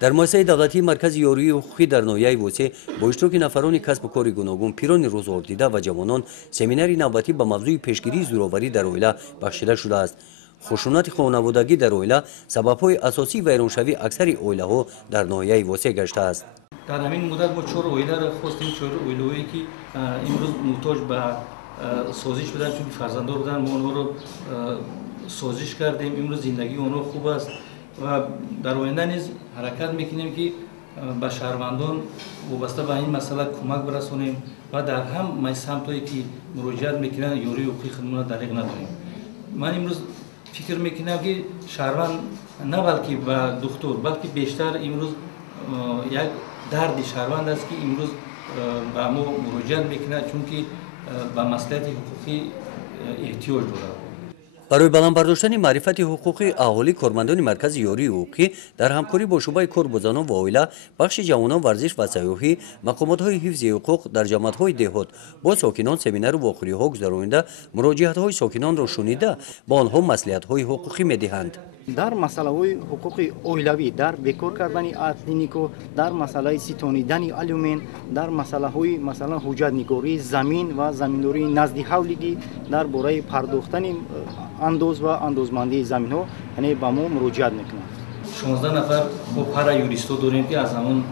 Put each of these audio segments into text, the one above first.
در مؤسسه دولتی مرکز یارویی حقوقی در ناحیه وسه با اشتراک نفران کسب و کار گوناگون، پیران روزگاردیده و جوانان سمیناری نوبتی به موضوع پیشگیری زورآوری در عائله بخشیده شده است. خشونت خانوادگی در عائله سبب‌های اساسی ویرانشوی اکثر عائله‌ها در ناحیه وسه گشته است. در همین مدت ما 4 عائله را خواستیم، 4 عائله‌ای که امروز محتاج به سازش بودن چون فرزندان بودن، ما اونها رو سازش کردیم. امروز زندگی اونها خوب است و در آینده نیز حرکت میکنیم که به شهروندان وابسته به این مسئله کمک برسونیم و در همه سمت‌هایی که مراجعت میکنن یاری حقوقی خودمون را دریغ نداریم. من امروز فکر میکنم که شهروند نه بلکه به دکتر بلکه بیشتر امروز یک درد شهروند است که امروز به ما مراجعت میکنه چون که به مصلحت حقوقی احتیاج دارد. برای بلند برداشتن معرفت حقوقی اهالی، کارمندان مرکز یاری حقوقی در همکاری با شعبه کارگزاران و عائله، بخش جوانان ورزش و سیاحی، مقامات‌های حفظ حقوق در جماعت‌های دهات با ساکنان سمینار واقعی‌ها گذرانیده مراجعت‌های ساکنان را شنیده با آنها مصلحت‌های حقوقی می‌دهند. در مسئله حقوق اولیوی، در بیکار کردن اتنیکو، در مسئله ستانیدن علومین، در مسئله مثلا حجت نگاری زمین و زمینداری نزدی حولگی، در باره پرداختن اندوز و اندوزمندی زمین ها، یعنی با ما مراجعت میکنند. 16 نفر ما پارا یوریستو داریم که از همون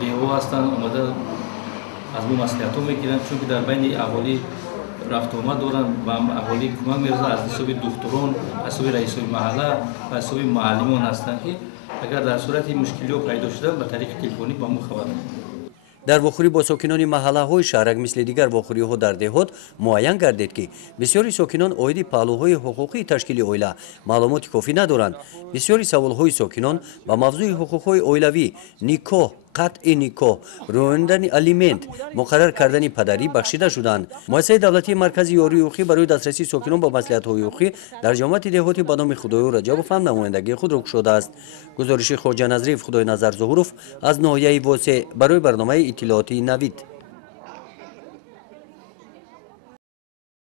دیو هستن اومده از ما مصلحت ها میگیرن چون که در بین اهالی رفت آمد دارن و اهالی کمک میرسه از حساب دکتران، از حساب رئیسای محله و از حساب معلمان هستند که اگر در صورت مشکلی پیدا شده به طریق تلفنی با ما خبر میدن. در واخوری با ساکنان محله های شهرک مثل دیگر واخوری ها در دهات معین گردید که بسیاری ساکنان عاید پهلوهای حقوقی تشکیل عائله معلومات کافی ندارند. بسیاری سوال های ساکنان با موضوع حقوق های عائلوی، نیکاه، قطع نیکاه، رانندن الیمنت، مقرر کردن پدری بخشیده شدند. مؤسسه دولتی مرکز یاری حقوقی برای دسترسی ساکنان با مصلحت‌های حقوقی در جامعه دهاتی به نام خدای رجب فهم نمایندگی خود را گشوده است. گزارش خواجه نظریف خدای نظر ظهورов از ناحیه واسه برای برنامه اطلاعاتی نوید.